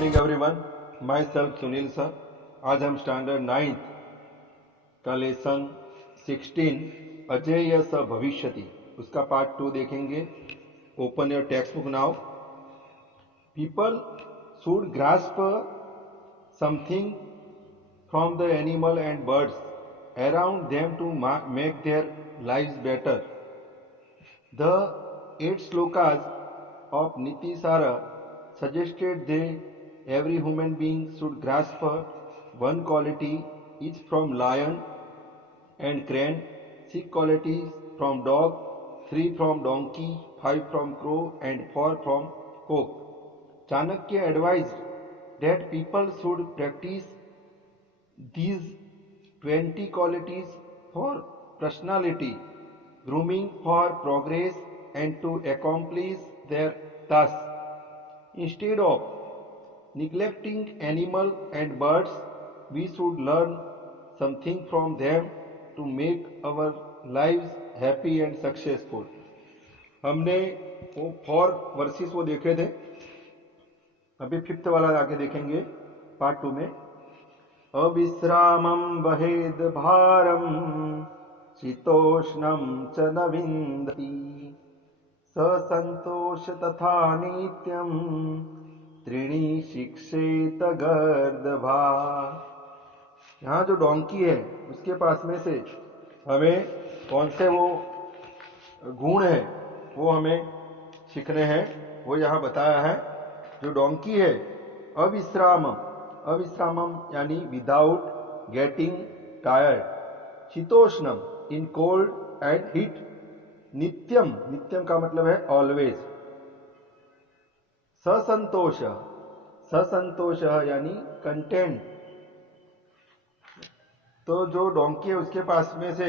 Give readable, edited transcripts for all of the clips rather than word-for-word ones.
Morning everyone, my self Sunil sir. आज हम standard 9th का लेसन 16 अजेय स भविष्यति उसका पार्ट 2 देखेंगे। Open your text book now. People should grasp something from the animal and birds around them to make their lives better. The 8 श्लोकास of Niti Sara suggested every human being should grasp one quality each from lion and crane, 6 qualities from dog, 3 from donkey, 5 from crow and 4 from cock. Chanakya advised that people should practice these 20 qualities for personality, grooming for progress and to accomplish their task. Instead of neglecting animals and birds, we should learn something from them to make our lives happy and successful. हमने वो 4 versus वो देखे थे, अभी 5th वाला आगे देखेंगे part 2 में। अविश्रामं वहेद भारम शीतोष्णं च न विन्दति ससंतोष तथा नित्यम त्रीणि शिक्षेत गर्दभा। यहाँ जो डोंकी है उसके पास में से हमें कौन से वो गुण है वो हमें सीखने हैं, वो यहाँ बताया है। जो डोंकी है अविश्रामम, अविश्रामम यानी विदाउट गेटिंग टायर्ड, शीतोष्णम इन कोल्ड एंड हीट, नित्यम, नित्यम का मतलब है ऑलवेज, ससंतोष, ससंतोष यानी कंटेंट। तो जो डोंकी है उसके पास में से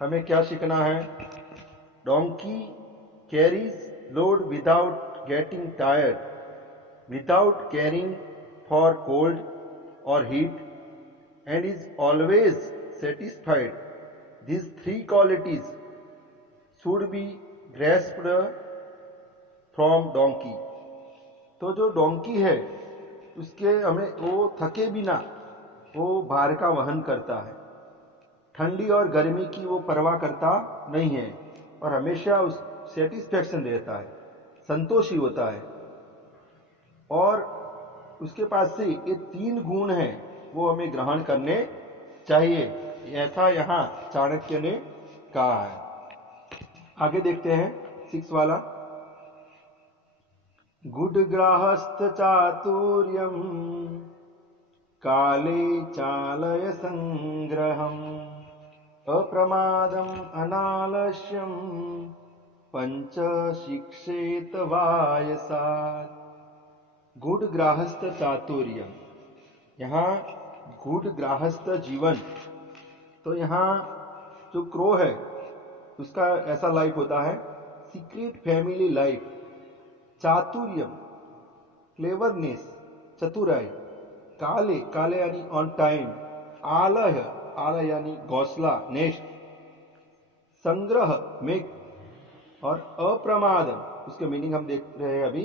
हमें क्या सीखना है? Donkey carries load without getting tired, without caring for cold और heat and is always satisfied. these 3 qualities should be grasped from donkey। तो जो डोंकी है उसके हमें वो थके बिना वो भार का वहन करता है, ठंडी और गर्मी की वो परवाह करता नहीं है और हमेशा उस सेटिस्फैक्शन रहता है, संतोषी होता है। और उसके पास से ये 3 गुण हैं वो हमें ग्रहण करने चाहिए, ऐसा यहाँ चाणक्य ने कहा है। आगे देखते हैं 6 वाला। गुडग्राहस्थ चातुर्यम काले चालय संग्रहम अप्रमादम अनालस्यम पंच शिक्षेत वायसात्। गुड गृहस्थ चातुर्यम, यहाँ गुड गृहस्थ जीवन। तो यहाँ जो क्रो है उसका ऐसा लाइफ होता है, सीक्रेट फैमिली लाइफ, चातुर्यम क्लेवरनेस, चतुराई, काले, काले यानी ऑन टाइम, आलय, आलय यानी घोंसला, नेस्ट, संग्रह मेक, और अप्रमाद उसके मीनिंग हम देख रहे हैं अभी,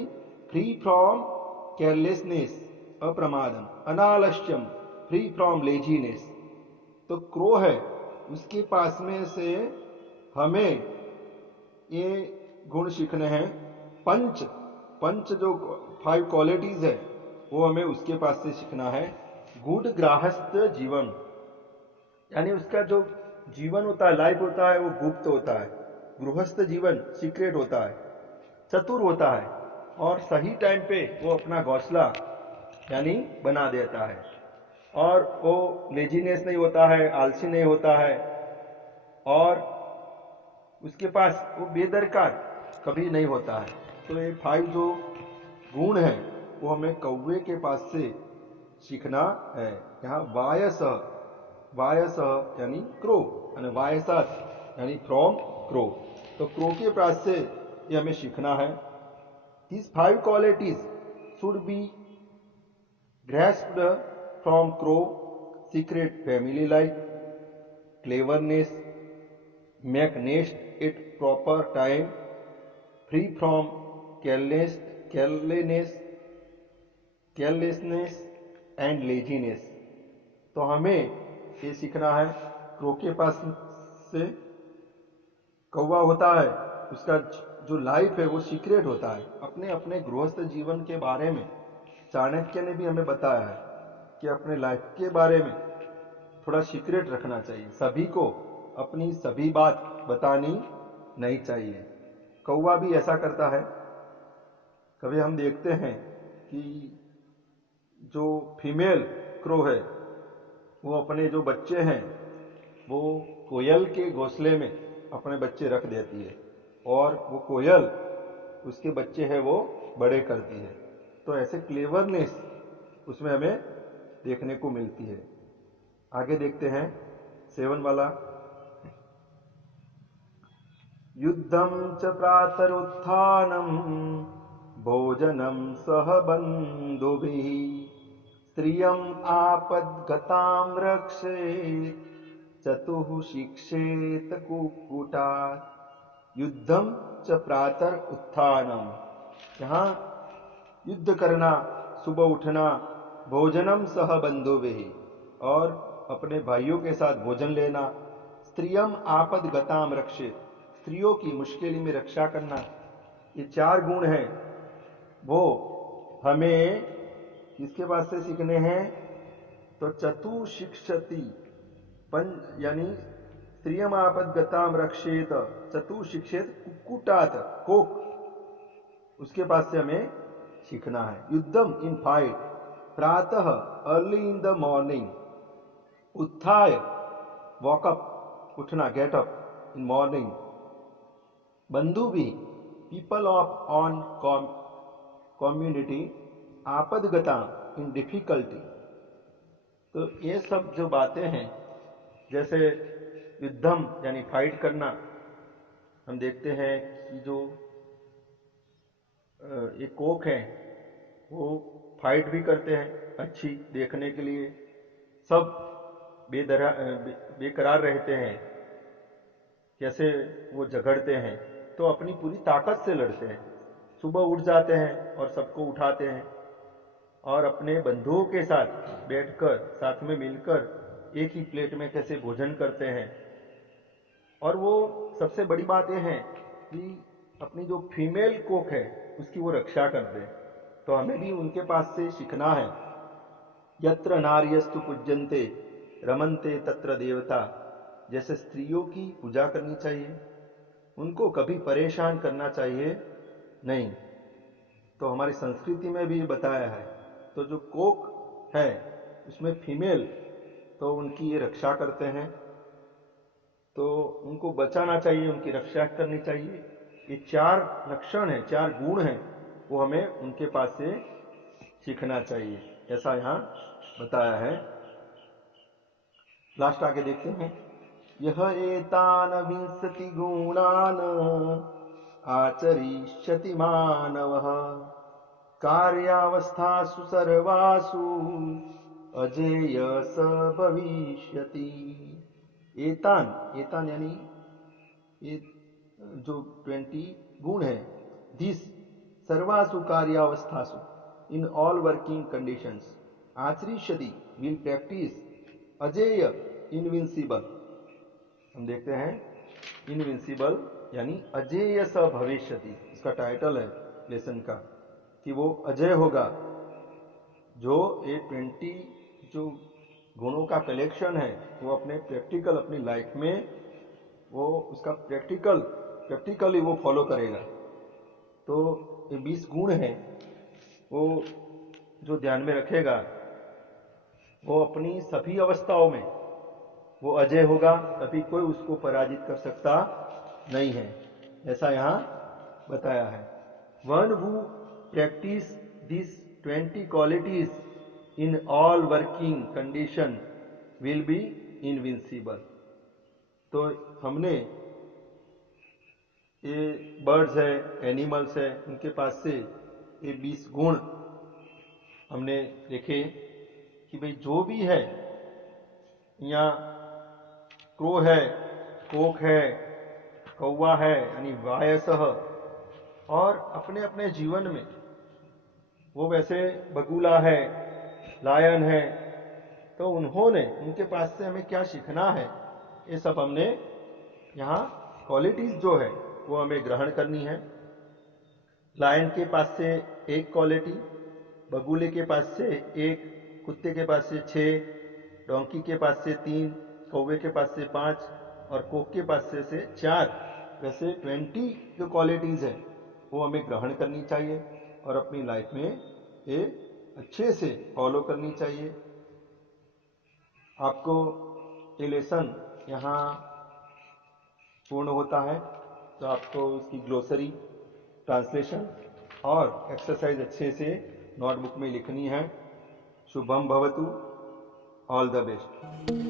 फ्री फ्रॉम केयरलेसनेस, अप्रमादम, अनालस्यम फ्री फ्रॉम लेजीनेस। तो क्रो है उसके पास में से हमें ये गुण सीखने हैं। पंच, पंच जो 5 क्वालिटीज है वो हमें उसके पास से सीखना है। गुड गृहस्थ जीवन यानी उसका जो जीवन होता है, लाइफ होता है, वो गुप्त होता है। गृहस्थ जीवन सीक्रेट होता है, चतुर होता है और सही टाइम पे वो अपना घोंसला यानी बना देता है, और वो लेजीनेस नहीं होता है, आलसी नहीं होता है, और उसके पास वो बेदरकार कभी नहीं होता है। तो ये 5 जो गुण है वो हमें कौवे के पास से सीखना है। यहाँ वायस, वायस यानी क्रो, यानी वायसात यानी फ्रॉम क्रो। तो क्रो के पास से ये हमें सीखना है। These 5 qualities should be grasped from crow: secret family life, cleverness, make nest at proper time, free from carelessness, carelessness and laziness. तो हमें ये सीखना है। क्रो के पास से कौवा होता है, उसका जो लाइफ है वो सीक्रेट होता है। अपने अपने गृहस्थ जीवन के बारे में चाणक्य ने भी हमें बताया है कि अपने लाइफ के बारे में थोड़ा सीक्रेट रखना चाहिए। सभी को अपनी सभी बात बतानी नहीं चाहिए। कौवा भी ऐसा करता है। कभी हम देखते हैं कि जो फीमेल क्रो है वो अपने जो बच्चे हैं वो कोयल के घोंसले में अपने बच्चे रख देती है और वो कोयल उसके बच्चे हैं वो बड़े करती है। तो ऐसे क्लेवरनेस उसमें हमें देखने को मिलती है। आगे देखते हैं 7 वाला। युद्धं च प्रातरुत्थानं भोजनं सह बन्धुभिः स्त्रियम् आपद्गतां रक्षेत् चतुः शिक्षेत कुक्कुटात्। युद्धम च प्रातर उत्थानम। यहाँ युद्ध करना, सुबह उठना, भोजनम सह बंधुभिः और अपने भाइयों के साथ भोजन लेना, स्त्रियम आपद गताम रक्षित स्त्रियों की मुश्किल में रक्षा करना। ये 4 गुण हैं वो हमें किसके पास से सीखने हैं? तो चतु शिक्षति यानी स्त्रियम आपद गताम रक्षेत चतु शिक्षेत कुक्कुटात कोक, उसके पास से हमें सीखना है। युद्धम इन फाइट, प्रातः अर्ली इन द मॉर्निंग, उत्थाय वॉकअप उठना, गेट अप इन मॉर्निंग, बंधु भी पीपल ऑफ ऑन कम्युनिटी, आपदगता इन डिफिकल्टी। तो ये सब जो बातें हैं, जैसे युद्धम यानी फाइट करना, हम देखते हैं कि जो एक कोक है वो फाइट भी करते हैं अच्छी देखने के लिए। सब बेकरार रहते हैं, कैसे वो झगड़ते हैं, तो अपनी पूरी ताकत से लड़ते हैं। सुबह उठ जाते हैं और सबको उठाते हैं और अपने बंधुओं के साथ बैठकर साथ में मिलकर एक ही प्लेट में कैसे भोजन करते हैं। और वो सबसे बड़ी बात यह है कि अपनी जो फीमेल कोक है उसकी वो रक्षा करते हैं। तो हमें भी उनके पास से सीखना है। यत्र नार्यस्तु पूज्यन्ते रमन्ते तत्र देवता। जैसे स्त्रियों की पूजा करनी चाहिए, उनको कभी परेशान करना चाहिए नहीं। तो हमारी संस्कृति में भी बताया है। तो जो कोक है उसमें फीमेल, तो उनकी ये रक्षा करते हैं, तो उनको बचाना चाहिए, उनकी रक्षा करनी चाहिए। ये 4 लक्षण हैं, 4 गुण हैं, वो हमें उनके पास से सीखना चाहिए, ऐसा यहाँ बताया है। लास्ट आगे देखते हैं। यह एतान विंशति गुणान आचरिष्यति मानवः कार्यावस्थासु सर्वासु अजेय स भविष्यति। एतान यानी ये जो 20 गुण है, दिस सर्वासु कार्यावस्थासु इन ऑल वर्किंग कंडीशंस, आचरिष्यति विल प्रैक्टिस, अजेय इनविंसिबल। हम देखते हैं इनविंसिबल यानी अजेय स भविष्यति, इसका टाइटल है लेसन का, कि वो अजय होगा। जो ये 20 जो गुणों का कलेक्शन है वो अपने प्रैक्टिकल अपनी लाइफ में वो उसका प्रैक्टिकली वो फॉलो करेगा। तो ये 20 गुण हैं वो जो ध्यान में रखेगा वो अपनी सभी अवस्थाओं में वो अजय होगा, कभी कोई उसको पराजित कर सकता नहीं है, ऐसा यहाँ बताया है। One who practice this 20 qualities in all working condition will be invincible. तो हमने ये बर्ड्स है, एनिमल्स है, उनके पास से ये 20 गुण हमने देखे कि भाई जो भी है, यहाँ क्रो है, कोक है, कौवा है यानी वायसह, और अपने अपने जीवन में वो वैसे बगुला है, लायन है, तो उनके पास से हमें क्या सीखना है, ये सब हमने यहाँ क्वालिटीज जो है वो हमें ग्रहण करनी है। लायन के पास से एक क्वालिटी, बगुले के पास से एक, कुत्ते के पास से 6, डोंकी के पास से 3, कौवे के पास से 5 और कोक के पास से 4, वैसे 20 जो क्वालिटीज है वो हमें ग्रहण करनी चाहिए और अपनी लाइफ में ये अच्छे से फॉलो करनी चाहिए। आपको ये लेसन यहाँ पूर्ण होता है तो आपको उसकी ग्लोसरी, ट्रांसलेशन और एक्सरसाइज अच्छे से नोटबुक में लिखनी है। शुभम भवतु, ऑल द बेस्ट।